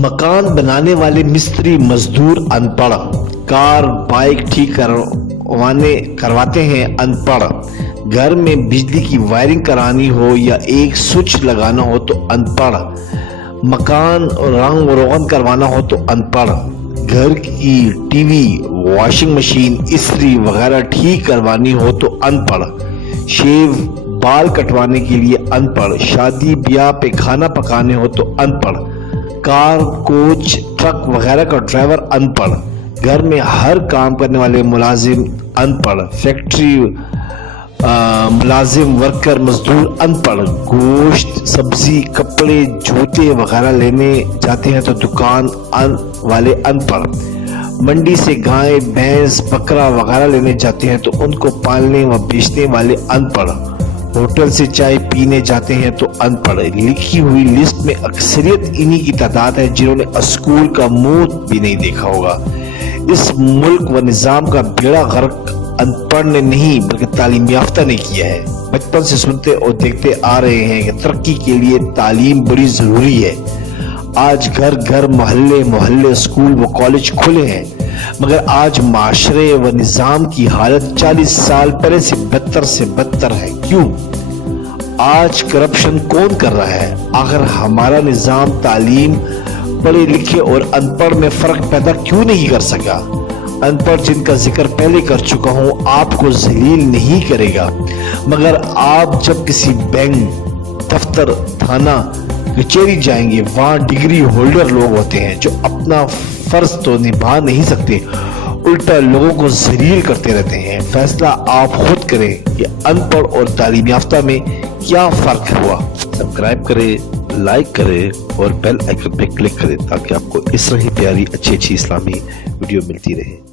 मकान बनाने वाले मिस्त्री मजदूर अनपढ़, कार बाइक ठीक करवाते हैं अनपढ़, घर में बिजली की वायरिंग करानी हो या एक स्विच लगाना हो तो अनपढ़, मकान रंग रोगन करवाना हो तो अनपढ़, घर की टीवी वॉशिंग मशीन इस्त्री वगैरह ठीक करवानी हो तो अनपढ़, शेव बाल कटवाने के लिए अनपढ़, शादी ब्याह पे खाना पकाने हो तो अनपढ़, कार कोच ट्रक वगैरह का ड्राइवर अनपढ़, घर में हर काम करने वाले मुलाजिम अनपढ़, फैक्ट्री मुलाजिम वर्कर मजदूर अनपढ़, गोश्त सब्जी कपड़े जूते वगैरह लेने जाते हैं तो दुकान वाले अनपढ़, मंडी से गाय भैंस बकरा वगैरह लेने जाते हैं तो उनको पालने व बेचने वाले अनपढ़, होटल से चाय पीने जाते हैं तो अनपढ़। लिखी हुई लिस्ट में अक्सरियत इन्हीं की तादाद है जिन्होंने स्कूल का मुंह भी नहीं देखा होगा। इस मुल्क व निजाम का बेड़ा गर्क अनपढ़ ने नहीं बल्कि तालीम याफ्ता ने किया है। बचपन से सुनते और देखते आ रहे हैं कि तरक्की के लिए तालीम बड़ी जरूरी है। आज घर घर मोहल्ले मोहल्ले स्कूल व कॉलेज खुले हैं, मगर आज माशरे व निजाम की हालत 40 साल पहले से बदतर है। क्यों? आज करप्शन कौन कर रहा है? आखिर हमारा निजाम तालीम पढ़े लिखे और अनपढ़ में फर्क पैदा क्यों नहीं कर सका? अनपढ़ जिनका जिक्र पहले कर चुका हूं आपको जलील नहीं करेगा, मगर आप जब किसी बैंक दफ्तर थाना कचहरी जाएंगे वहां डिग्री होल्डर लोग होते हैं जो अपना फर्ज तो निभा नहीं सकते, उल्टा लोगों को जलील करते रहते हैं। फैसला आप खुद करें कि अनपढ़ और तालीम याफ्ता में क्या फर्क हुआ। सब्सक्राइब करें, लाइक करें और बेल आइकन पे क्लिक करें ताकि आपको इस तरह की प्यारी अच्छी इस्लामी वीडियो मिलती रहे।